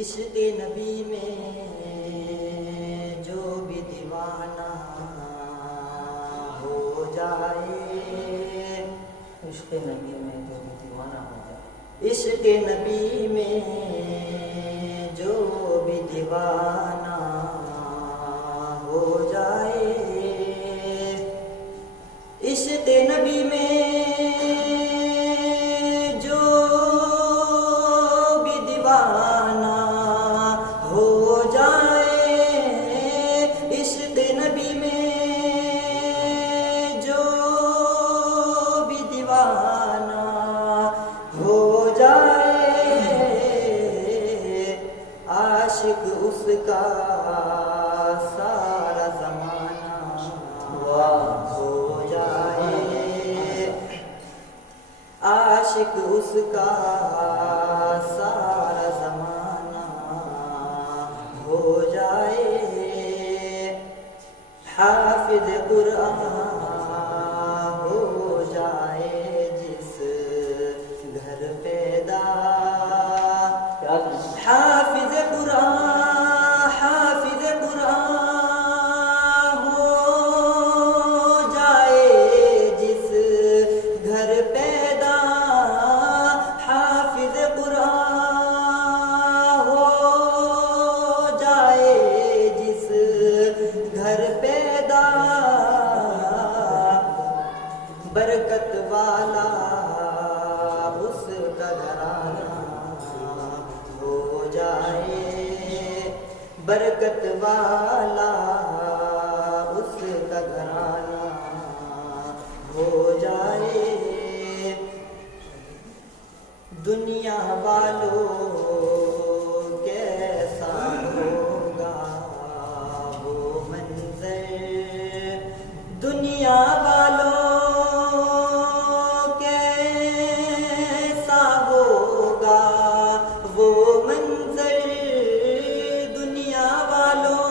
इश्क़े नबी में जो भी दीवाना हो जाए, इश्क़े नबी में जो भी दीवाना हो जाए, इश्क़े नबी में जो भी दीवाना हो जाए, इश्क़े नबी में जो भी दीवाना हो जाए, इश्क़े नबी में जो भी दीवाना हो जाए, आशिक उसका सारा ज़माना हो जाए, आशिक उसका सारा ज़माना हो जाए, हाफिज़ कुरान हो जाए जिस घर पैदा, हाफिज़ कुरान हो जाए जिस घर पैदा, हाफिज़ कुरान हो जाए जिस घर पैदा, बरकत वाला उसका घराना हो जाए, बरकत वाला उसका घराना हो जाए, दुनिया वालों कैसा होगा वो मंज़र, दुनिया वालों कैसा होगा वो मंज़र, दुनिया वालों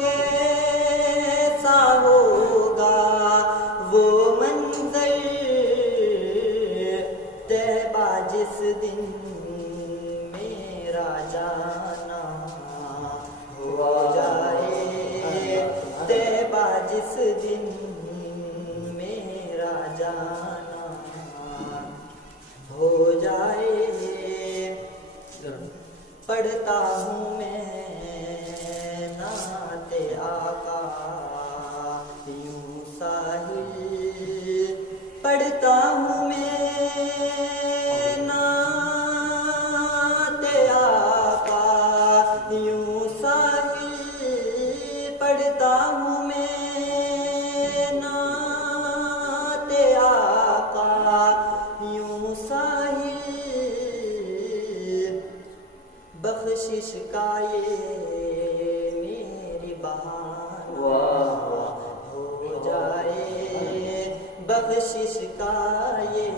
कैसा होगा वो मंज़र, तैबा जिस दिन मेरा जाना हो जाए, तैबा जिस दिन मेरा जाना हो जाए, पढ़ता हूँ मैं नाते आका यूं साहिल, पढ़ता हूँ मैं नाते आका यूं साहिल, पढ़ता हूँ मैं नाते आका यूं साहिल, बख्शिश का ये मेरी बहाना हो जाए, बख्शिश का ये